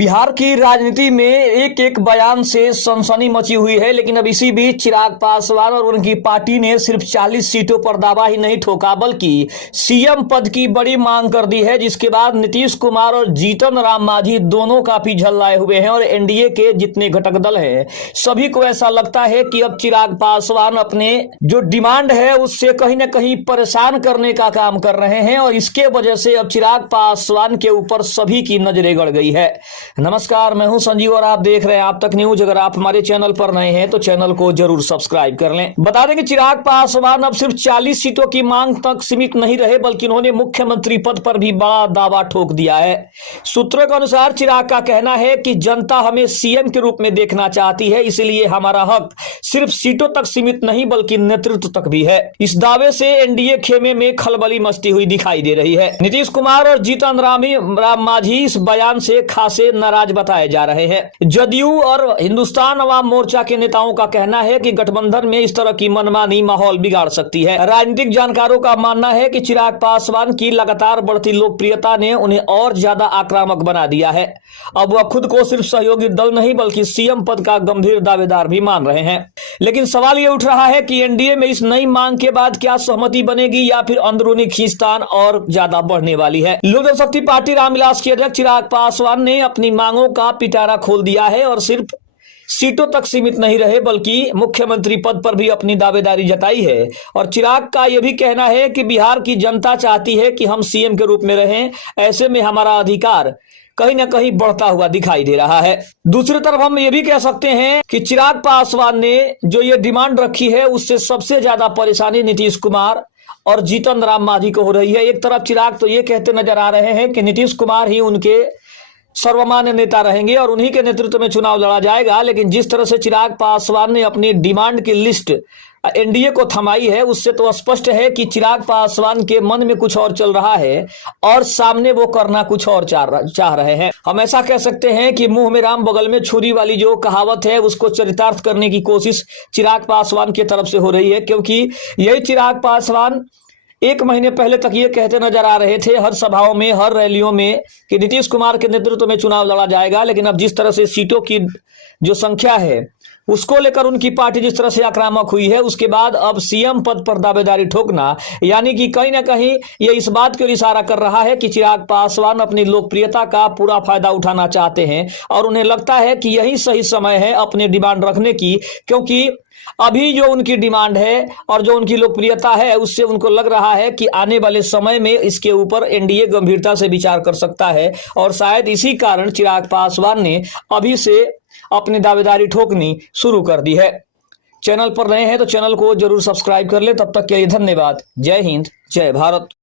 बिहार की राजनीति में एक एक बयान से सनसनी मची हुई है, लेकिन अब इसी बीच चिराग पासवान और उनकी पार्टी ने सिर्फ 40 सीटों पर दावा ही नहीं ठोका बल्कि सीएम पद की बड़ी मांग कर दी है, जिसके बाद नीतीश कुमार और जीतन राम मांझी दोनों काफी झल्लाए हुए हैं और एनडीए के जितने घटक दल हैं सभी को ऐसा लगता है कि अब चिराग पासवान अपने जो डिमांड है उससे कहीं ना कहीं परेशान करने का काम कर रहे हैं और इसके वजह से अब चिराग पासवान के ऊपर सभी की नजरें गड़ गई है। नमस्कार, मैं हूं संजीव और आप देख रहे हैं आप तक न्यूज। अगर आप हमारे चैनल पर नए हैं तो चैनल को जरूर सब्सक्राइब कर लें। बता दें कि चिराग पासवान अब सिर्फ 40 सीटों की मांग तक सीमित नहीं रहे बल्कि उन्होंने मुख्यमंत्री पद पर भी बड़ा दावा ठोक दिया है। सूत्रों के अनुसार चिराग का कहना है कि जनता हमें सीएम के रूप में देखना चाहती है, इसलिए हमारा हक सिर्फ सीटों तक सीमित नहीं बल्कि नेतृत्व तक भी है। इस दावे से एनडीए खेमे में खलबली मचती हुई दिखाई दे रही है। नीतीश कुमार और जीतन राम मांझी इस बयान से खासे नाराज बताए जा रहे हैं। जदयू और हिंदुस्तान अवाम मोर्चा के नेताओं का कहना है कि गठबंधन में इस तरह की मनमानी माहौल बिगाड़ सकती है। राजनीतिक जानकारों का मानना है कि चिराग पासवान की लगातार बढ़ती लोकप्रियता ने उन्हें और ज्यादा आक्रामक बना दिया है। अब वह खुद को सिर्फ सहयोगी दल नहीं बल्कि सीएम पद का गंभीर दावेदार भी मान रहे हैं। लेकिन सवाल यह उठ रहा है कि एनडीए में इस नई मांग के बाद क्या सहमति बनेगी या फिर अंदरूनी खींचतान और ज्यादा बढ़ने वाली है। लोक जनशक्ति पार्टी रामविलास के अध्यक्ष चिराग पासवान ने अपनी मांगों का पिटारा खोल दिया है और सिर्फ सीटों तक सीमित नहीं रहे बल्कि मुख्यमंत्री पद पर भी अपनी दावेदारी जताई है। और चिराग का यह भी कहना है कि बिहार की जनता चाहती है कि हम सीएम के रूप में रहें, ऐसे में हमारा अधिकार कहीं ना कहीं बढ़ता हुआ दिखाई दे रहा है। दूसरी तरफ हम ये भी कह सकते हैं कि चिराग पासवान ने जो ये डिमांड रखी है उससे सबसे ज्यादा परेशानी नीतीश कुमार और जीतन राम मांझी को हो रही है। एक तरफ चिराग तो ये कहते नजर आ रहे हैं कि नीतीश कुमार ही उनके सर्वमान्य नेता रहेंगे और उन्हीं के नेतृत्व में चुनाव लड़ा जाएगा, लेकिन जिस तरह से चिराग पासवान ने अपनी डिमांड की लिस्ट एनडीए को थमाई है उससे तो स्पष्ट है कि चिराग पासवान के मन में कुछ और चल रहा है और सामने वो करना कुछ और चाह रहे हैं। हम ऐसा कह सकते हैं कि मुंह में राम बगल में छुरी वाली जो कहावत है उसको चरितार्थ करने की कोशिश चिराग पासवान की तरफ से हो रही है, क्योंकि यही चिराग पासवान एक महीने पहले तक ये कहते नजर आ रहे थे हर सभाओं में हर रैलियों में कि नीतीश कुमार के नेतृत्व में चुनाव लड़ा जाएगा। लेकिन अब जिस तरह से सीटों की जो संख्या है उसको लेकर उनकी पार्टी जिस तरह से आक्रामक हुई है उसके बाद अब सीएम पद पर दावेदारी ठोकना यानी कि कहीं ना कहीं ये इस बात की ओर इशारा कर रहा है कि चिराग पासवान अपनी लोकप्रियता का पूरा फायदा उठाना चाहते हैं और उन्हें लगता है कि यही सही समय है अपने डिमांड रखने की, क्योंकि अभी जो उनकी डिमांड है और जो उनकी लोकप्रियता है उससे उनको लग रहा है कि आने वाले समय में इसके ऊपर एनडीए गंभीरता से विचार कर सकता है और शायद इसी कारण चिराग पासवान ने अभी से अपनी दावेदारी ठोकनी शुरू कर दी है। चैनल पर नए हैं तो चैनल को जरूर सब्सक्राइब कर ले। तब तक के लिए धन्यवाद। जय हिंद, जय भारत।